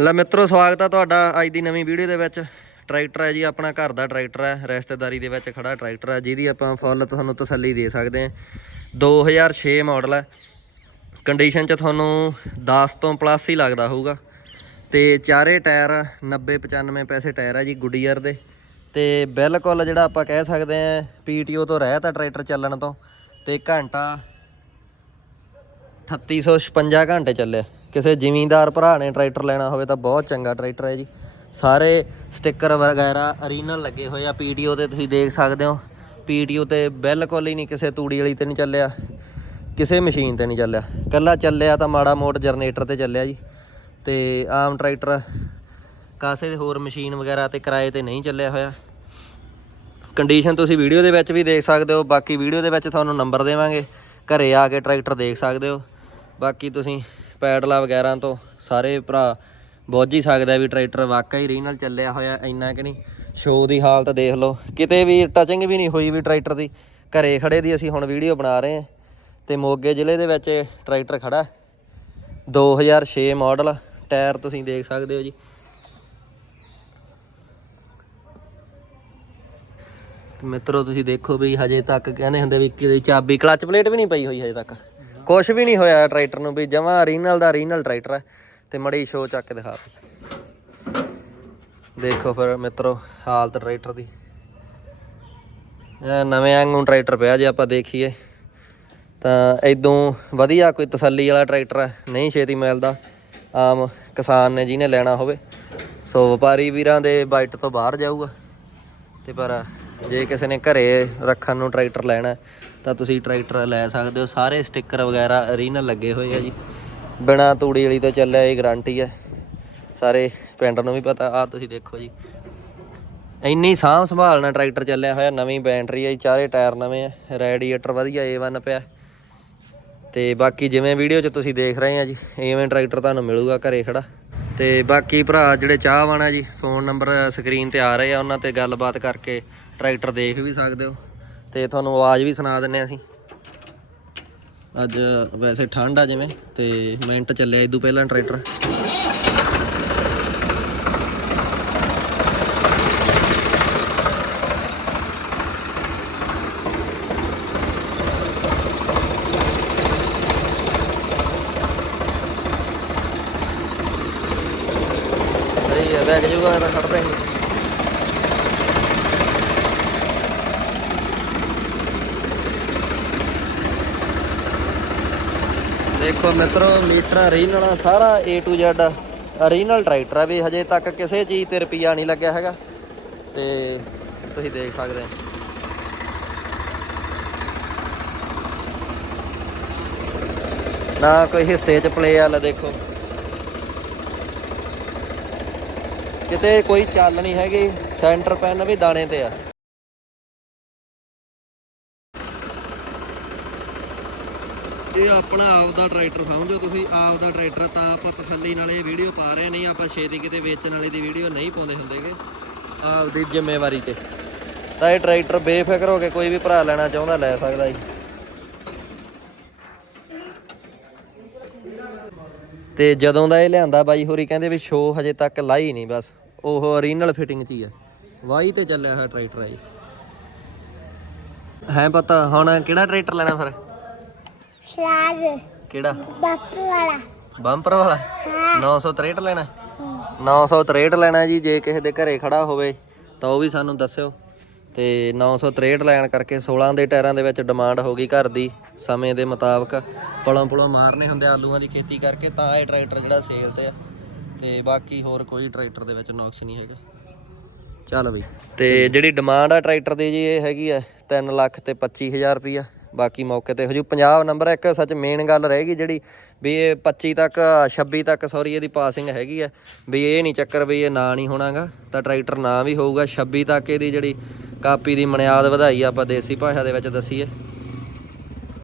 ਲੈ ਮਿੱਤਰੋ, ਸਵਾਗਤ ਆ ਤੁਹਾਡਾ ਅੱਜ ਦੀ ਨਵੀਂ ਵੀਡੀਓ ਦੇ ਵਿੱਚ। ਟਰੈਕਟਰ ਹੈ ਜੀ, ਆਪਣਾ ਘਰ ਦਾ ਟਰੈਕਟਰ ਹੈ। ਰਿਸ਼ਤੇਦਾਰੀ ਦੇ ਵਿੱਚ ਖੜਾ ਟਰੈਕਟਰ ਹੈ, ਜਿਹਦੀ ਆਪਾਂ ਫੁੱਲ ਤੁਹਾਨੂੰ ਤਸੱਲੀ ਦੇ ਸਕਦੇ ਹਾਂ। 2006 ਮਾਡਲ ਹੈ। ਕੰਡੀਸ਼ਨ 'ਚ ਤੁਹਾਨੂੰ 10 ਤੋਂ ਪਲੱਸ ਹੀ ਲੱਗਦਾ ਹੋਊਗਾ। ਤੇ ਚਾਰੇ ਟਾਇਰ 90 95 ਪੈਸੇ ਟਾਇਰ ਹੈ ਜੀ, ਗੁੱਡੀਅਰ ਦੇ। ਤੇ ਬਿਲਕੁਲ ਜਿਹੜਾ ਆਪਾਂ ਕਹਿ ਸਕਦੇ ਹਾਂ ਪੀਟੀਓ ਤੋਂ ਰਹਿਤ ਆ ਟਰੈਕਟਰ ਚੱਲਣ ਤੋਂ, ਤੇ ਘੰਟਾ 3856 ਘੰਟੇ ਚੱਲਿਆ। ਕਿਸੇ ਜ਼ਿਮੀਂਦਾਰ ਭਰਾ ਨੇ ਟਰੈਕਟਰ ਲੈਣਾ ਹੋਵੇ ਤਾਂ ਬਹੁਤ ਚੰਗਾ ਟਰੈਕਟਰ ਹੈ ਜੀ। ਸਾਰੇ ਸਟicker ਵਗੈਰਾ ਓਰੀਜਨਲ ਲੱਗੇ ਹੋਏ ਆ ਪੀਟੀਓ ਤੇ ਤੁਸੀਂ ਦੇਖ ਸਕਦੇ ਹੋ। ਪੀਟੀਓ ਤੇ ਬਿਲਕੁਲ ਹੀ ਨਹੀਂ ਕਿਸੇ ਤੂੜੀ ਵਾਲੀ ਤੇ ਨਹੀਂ ਚੱਲਿਆ, ਕਿਸੇ ਮਸ਼ੀਨ ਤੇ ਨਹੀਂ ਚੱਲਿਆ। ਕੱਲਾ ਚੱਲਿਆ ਤਾਂ ਮਾੜਾ ਮੋੜ ਜਨਰੇਟਰ ਤੇ ਚੱਲਿਆ ਜੀ। ਤੇ ਆਮ ਟਰੈਕਟਰ ਕਾਸੇ ਦੇ ਹੋਰ ਮਸ਼ੀਨ ਵਗੈਰਾ ਤੇ ਕਿਰਾਏ ਤੇ ਨਹੀਂ ਚੱਲਿਆ ਹੋਇਆ। ਕੰਡੀਸ਼ਨ ਤੁਸੀਂ ਵੀਡੀਓ ਦੇ ਵਿੱਚ ਵੀ ਦੇਖ ਸਕਦੇ ਹੋ। ਬਾਕੀ ਵੀਡੀਓ ਦੇ ਵਿੱਚ ਤੁਹਾਨੂੰ ਨੰਬਰ ਦੇਵਾਂਗੇ। ਘਰੇ ਆ ਕੇ ਟਰੈਕਟਰ ਦੇਖ ਸਕਦੇ ਹੋ। ਬਾਕੀ ਤੁਸੀਂ ਪੈਡਲਾ ਵਗੈਰਾ ਤੋਂ ਸਾਰੇ ਭਰਾ ਬੁੱਝ ਹੀ ਸਕਦਾ ਵੀ ਟਰੈਕਟਰ ਵਾਕਈ ਰੀਨਲ ਚੱਲਿਆ ਹੋਇਆ ਇੰਨਾ ਕਿ ਨਹੀਂ। ਸ਼ੋਅ ਦੀ ਹਾਲਤ ਦੇਖ ਲਓ। ਕਿਤੇ ਵੀ ਟਚਿੰਗ ਵੀ ਨਹੀਂ ਹੋਈ ਵੀ ਟਰੈਕਟਰ ਦੀ। ਘਰੇ ਖੜੇ ਦੀ ਅਸੀਂ ਹੁਣ ਵੀਡੀਓ ਬਣਾ ਰਹੇ ਹਾਂ। ਤੇ ਮੋਗੇ ਜ਼ਿਲ੍ਹੇ ਦੇ ਵਿੱਚ ਇਹ ਟਰੈਕਟਰ ਖੜਾ ਹੈ। 2006 ਮਾਡਲ ਟਾਇਰ ਤੁਸੀਂ ਦੇਖ ਸਕਦੇ ਹੋ ਜੀ। ਤੇ ਮਿੱਤਰੋ ਤੁਸੀਂ ਦੇਖੋ ਵੀ ਹਜੇ ਤੱਕ ਕਹਿੰਦੇ ਹੁੰਦੇ ਵੀ ਕਿਤੇ ਚਾਬੀ ਕਲਚ ਪਲੇਟ ਵੀ ਨਹੀਂ ਪਈ ਹੋਈ ਹਜੇ ਤੱਕ। ਕੁਝ ਵੀ ਨਹੀਂ ਹੋਇਆ ਟਰੈਕਟਰ ਨੂੰ ਵੀ, ਜਮਾ ਰੀਨਲ ਦਾ ਰੀਨਲ ਟਰੈਕਟਰ ਹੈ ਤੇ ਮੜੀ ਸ਼ੋ ਚੱਕ ਕੇ ਦਿਖਾ। ਦੇਖੋ ਫਿਰ ਮਿੱਤਰੋ, ਹਾਲਤ ਟਰੈਕਟਰ ਦੀ। ਇਹ ਨਵੇਂ ਵਾਂਗੂ ਟਰੈਕਟਰ ਪਿਆ ਜੇ ਆਪਾਂ ਦੇਖੀਏ। ਤਾਂ ਇਦੋਂ ਵਧੀਆ ਕੋਈ ਤਸੱਲੀ ਵਾਲਾ ਟਰੈਕਟਰ ਹੈ ਨਹੀਂ ਛੇਤੀ ਮਿਲਦਾ। ਆਮ ਕਿਸਾਨ ਨੇ ਜਿਹਨੇ ਲੈਣਾ ਹੋਵੇ। ਸੋ ਵਪਾਰੀ ਵੀਰਾਂ ਦੇ ਬਾਈਟ ਤੋਂ ਬਾਹਰ ਜਾਊਗਾ। ਤੇ ਪਰ ਜੇ ਕਿਸੇ ਨੇ ਘਰੇ ਰੱਖਣ ਨੂੰ ਟਰੈਕਟਰ ਲੈਣਾ ਤਾਂ ਤੁਸੀਂ ਟਰੈਕਟਰ ਲੈ ਸਕਦੇ ਹੋ। ਸਾਰੇ ਸਟicker ਵਗੈਰਾ ਓਰੀਜਨਲ ਲੱਗੇ ਹੋਏ ਆ ਜੀ। ਬਿਨਾ ਤੂੜੀ ਵਾਲੀ ਤੋਂ ਚੱਲਿਆ ਇਹ ਗਾਰੰਟੀ ਹੈ ਸਾਰੇ ਪਿੰਡ ਨੂੰ ਵੀ ਪਤਾ ਆ ਤੁਸੀਂ ਦੇਖੋ ਜੀ। ਇੰਨੀ ਸਾਂਭ ਸੰਭਾਲ ਨਾਲ ਟਰੈਕਟਰ ਚੱਲਿਆ ਹੋਇਆ, ਨਵੀਂ ਬੈਟਰੀ ਹੈ ਜੀ, ਚਾਰੇ ਟਾਇਰ ਨਵੇਂ ਆ, ਰੈਡੀਏਟਰ ਵਧੀਆ A1 ਪਿਆ। ਤੇ ਬਾਕੀ ਜਿਵੇਂ ਵੀਡੀਓ 'ਚ ਤੁਸੀਂ ਦੇਖ ਰਹੇ ਆ ਜੀ, ਇਵੇਂ ਟਰੈਕਟਰ ਤੁਹਾਨੂੰ ਮਿਲੂਗਾ ਘਰੇ ਖੜਾ। ਤੇ ਬਾਕੀ ਭਰਾ ਜਿਹੜੇ ਚਾਹਵਾਨ ਆ ਜੀ ਫੋਨ ਨੰਬਰ ਸਕਰੀਨ ਤੇ ਆ ਰਹੇ ਆ, ਉਹਨਾਂ ਤੇ ਗੱਲਬਾਤ ਕਰਕੇ ਟਰੈਕਟਰ ਦੇਖ ਵੀ ਸਕਦੇ ਹੋ। ਤੇ ਤੁਹਾਨੂੰ ਆਵਾਜ਼ ਵੀ ਸੁਣਾ ਦਿੰਨੇ ਆ ਅਸੀਂ। ਅੱਜ ਵੈਸੇ ਠੰਡ ਆ ਜਿਵੇਂ, ਤੇ ਮਿੰਟ ਚੱਲਿਆ ਇਦੋਂ ਪਹਿਲਾਂ ਟਰੈਕਟਰ। ਸਹੀ ਹੈ ਬੈਗ ਜੂਗਾ ਤਾਂ ਖੜਦਾ ਹੀ ਦੇਖੋ ਮਿੱਤਰੋ, ਮੀਟਰ ਓਰੀਜਨਲ ਆ, ਸਾਰਾ A to Z original tractor ਆ ਵੀ, ਹਜੇ ਤੱਕ ਕਿਸੇ ਚੀਜ਼ ਤੇ ਰੁਪਈਆ ਨਹੀਂ ਲੱਗਿਆ ਹੈਗਾ। ਤੇ ਤੁਸੀਂ ਦੇਖ ਸਕਦੇ ਹੋ। ਨਾ ਕੋਈ ਹਿੱਸੇ 'ਚ ਪਲੇ ਆ ਲੈ ਦੇਖੋ। ਕਿਤੇ ਕੋਈ ਚੱਲ ਨਹੀਂ ਹੈਗੀ ਸੈਂਟਰ ਪੈਨ ਵੀ ਦਾਣੇ ਤੇ ਆ। ਇਹ ਆਪਣਾ ਆਪ ਦਾ ਟਰੈਕਟਰ ਸਮਝੋ ਤੁਸੀਂ ਆਪ ਦਾ ਟਰੈਕਟਰ ਤਾਂ ਆਪਾਂ ਤਸੱਲੀ ਨਾਲ ਇਹ ਵੀਡੀਓ ਪਾ ਰਹੇ ਨਹੀਂ ਆਪਾਂ ਛੇਤੀ ਕਿਤੇ ਵੇਚਣ ਵਾਲੇ ਦੀ ਵੀਡੀਓ ਨਹੀਂ ਪਾਉਂਦੇ ਹੁੰਦੇਗੇ ਆਪ ਦੀ ਜ਼ਿੰਮੇਵਾਰੀ ਤੇ। ਤਾਂ ਇਹ ਟਰੈਕਟਰ ਬੇਫਿਕਰ ਹੋ ਕੇ ਕੋਈ ਵੀ ਭਰਾ ਲੈਣਾ ਚਾਹੁੰਦਾ, ਲੈ ਸਕਦਾ ਜੀ। ਤੇ ਜਦੋਂ ਦਾ ਇਹ ਲਿਆਂਦਾ, ਬਾਈ ਹੋਰੀ ਕਹਿੰਦੇ ਵੀ ਸ਼ੋ ਹਜੇ ਤੱਕ ਲਾਈ ਨਹੀਂ, ਬਸ। ਉਹ ਓਰੀਜਨਲ ਫਿਟਿੰਗ 'ਚ ਹੀ ਆ। ਵਾਹੀ ਤੇ ਚੱਲਿਆ ਹੋਇਆ ਟਰੈਕਟਰ ਹੈ ਜੀ। ਹੈ ਪਤਾ, ਹੁਣ ਕਿਹੜਾ ਟਰੈਕਟਰ ਲੈਣਾ ਫਿਰ? ਸਰਾਜ। ਕਿਹੜਾ? ਬਾਪੂ ਵਾਲਾ ਬੰਪਰ ਵਾਲਾ 963 ਲੈਣਾ? 963 ਲੈਣਾ ਜੀ ਜੇ ਕਿਸੇ ਦੇ ਘਰੇ ਖੜਾ ਹੋਵੇ ਤਾਂ ਉਹ ਵੀ ਸਾਨੂੰ ਦੱਸਿਓ। ਤੇ 963 ਲੈਣ ਕਰਕੇ 16 ਦੇ ਟਾਇਰਾਂ ਦੇ ਵਿੱਚ ਡਿਮਾਂਡ ਹੋ ਗਈ ਘਰ ਦੀ ਸਮੇਂ ਦੇ ਮੁਤਾਬਕ। ਪਲੋਂ ਪਲੋਂ ਮਾਰਨੇ ਹੁੰਦੇ ਆਲੂਆਂ ਦੀ ਖੇਤੀ ਕਰਕੇ ਤਾਂ ਇਹ ਟਰੈਕਟਰ ਜਿਹੜਾ ਸੇਲ ਤੇ ਆ। ਤੇ ਬਾਕੀ ਹੋਰ ਕੋਈ ਟਰੈਕਟਰ ਦੇ ਵਿੱਚ ਨੁਕਸ ਨਹੀਂ ਹੈਗਾ। ਚੱਲ ਬਈ। ਤੇ ਜਿਹੜੀ ਡਿਮਾਂਡ ਆ ਟਰੈਕਟਰ ਦੀ ਜੀ ਇਹ ਹੈਗੀ ਆ 3 ਲੱਖ ਤੇ 25000 ਰੁਪਈਆ। ਬਾਕੀ ਮੌਕੇ ਤੇ ਹਜੂ 50 ਨੰਬਰ ਇੱਕ ਸੱਚ ਮੇਨ ਗੱਲ ਰਹੇਗੀ ਜਿਹੜੀ ਵੀ ਇਹ 25 ਤੱਕ 26 ਤੱਕ ਸੌਰੀ ਇਹਦੀ ਪਾਸਿੰਗ ਹੈਗੀ ਆ। ਵੀ ਇਹ ਨਹੀਂ ਚੱਕਰ ਵੀ ਇਹ ਨਾ ਨਹੀਂ ਹੋਣਾਗਾ, ਤਾਂ ਟਰੈਕਟਰ ਨਾ ਵੀ ਹੋਊਗਾ 26 ਤੱਕ ਇਹਦੀ ਜਿਹੜੀ ਕਾਪੀ ਦੀ ਮਨਿਆਦ ਵਧਾਈ ਆਪਾਂ ਦੇਸੀ ਭਾਸ਼ਾ ਦੇ ਵਿੱਚ ਦੱਸੀਏ।